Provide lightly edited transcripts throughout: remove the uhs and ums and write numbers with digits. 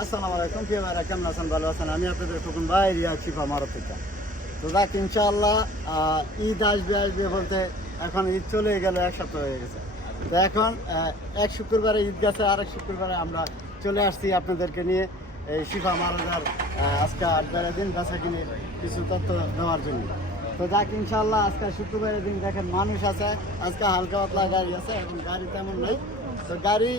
আসসালামু আলাইকুম, প্রিয় ভাইরা কেমন আছেন? ভালো আছেন? আমি আপনাদের খোকন ভাই, রিয়াদ শিফা মারত থেকে। তো যাক ইনশাআল্লাহ ঈদ আসবে বলতে এখন ঈদ চলে গেল, এক সপ্তাহ হয়ে গেছে। তো এখন এক শুক্রবারে ঈদ গেছে, আরেক শুক্রবারে আমরা চলে আসছি আপনাদেরকে নিয়ে এই শিফা মারাজার আজকে 8 দিন বেচা কিনে কিছু তথ্য দেওয়ার জন্য। তো যাক ইনশাআল্লাহ আজকে শুক্রবারের দিন দেখেন মানুষ আছে, আজকে হালকা পাতলা গাড়ি আছে, এখন গাড়ি তেমন নেই। তো গাড়ি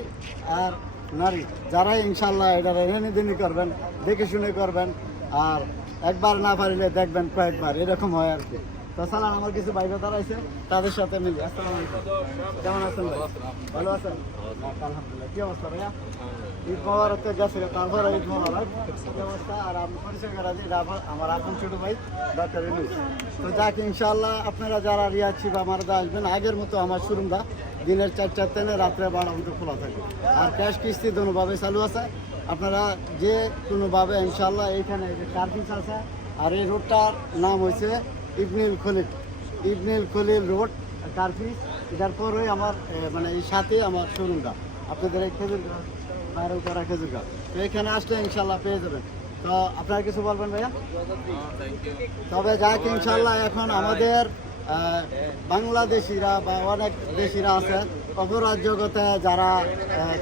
আর নারী যারা ইনশাল্লাহ এটা রেনিদিনই করবেন, দেখে শুনে করবেন, আর একবার না পারিলে দেখবেন কয়েকবার, এরকম হয় আর কি। তাছাড়া আমার কিছু বাইরে দাঁড়াইছে, তাদের সাথে মিলি। আসসালামু আলাইকুম, কেমন আছেন ভাই? ভালো আছেন? আলহামদুলিল্লাহ। কি অবস্থা ভাইয়া? ঈদ মোবারক তো গেছে, তারপরে ঈদ মোবারক। কি অবস্থা? আর আমি পরিচয় করা দিই, এটা আমার আপন ছোট ভাই ডক্টর ইউনুস। তো যাক ইনশাল্লাহ আপনারা যারা রিয়াদ শিফা মারাজা আসবেন, আগের মতো আমার শোরুমটা দিনের 4টার থেকে রাত্রে 12টার মধ্যে খোলা থাকে, আর ক্যাশ কিস্তি দুটোভাবে চালু আছে। আপনারা যে কোনোভাবে ইনশাল্লাহ এইখানে যে সার্ভিস আছে। আর এই রোডটার নাম হয়েছে ইবনুল খলিল রোড কার্ফিস। এটার পরেই আমার মানে এই সাথে আমার শোরুমটা, আপনাদের এই খেজুর গাছ, বাইরেও করা খেজুর গাছ। তো এখানে আসলে ইনশাল্লাহ পেয়ে যাবেন। তো আপনারা কিছু বলবেন ভাইয়া? তবে যাক ইনশাল্লাহ এখন আমাদের বাংলাদেশিরা বা অনেক দেশিরা আছে অপরাধ জগতে যারা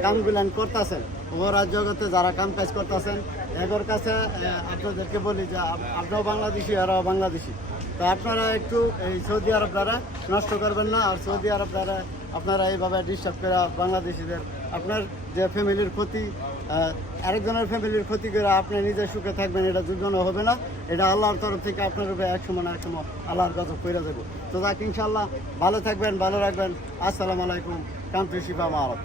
কামগুলান করতেছেন, অপরাধ জগতে যারা কাম কাজ করতেছেন, এদের কাছে আপনাদেরকে বলি যে আপনারাও বাংলাদেশি, এরাও বাংলাদেশি। তো আপনারা একটু এই সৌদি আরব দ্বারা নষ্ট করবেন না। আর সৌদি আরব দ্বারা আপনারা এইভাবে ডিস্টার্ব করে বাংলাদেশিদের, আপনার যে ফ্যামিলির ক্ষতি, আরেকজনের ফ্যামিলির ক্ষতি করে আপনি নিজে সুখে থাকবেন, এটা দুজনে হবে না। এটা আল্লাহর তরফ থেকে আপনার উপরে এক সময় আল্লাহর কাছে ফিরে যাবো। তো যাক ইনশাল্লাহ ভালো থাকবেন, ভালো রাখবেন। আসসালামু আলাইকুম, কান্ত্রি শিফা মারত।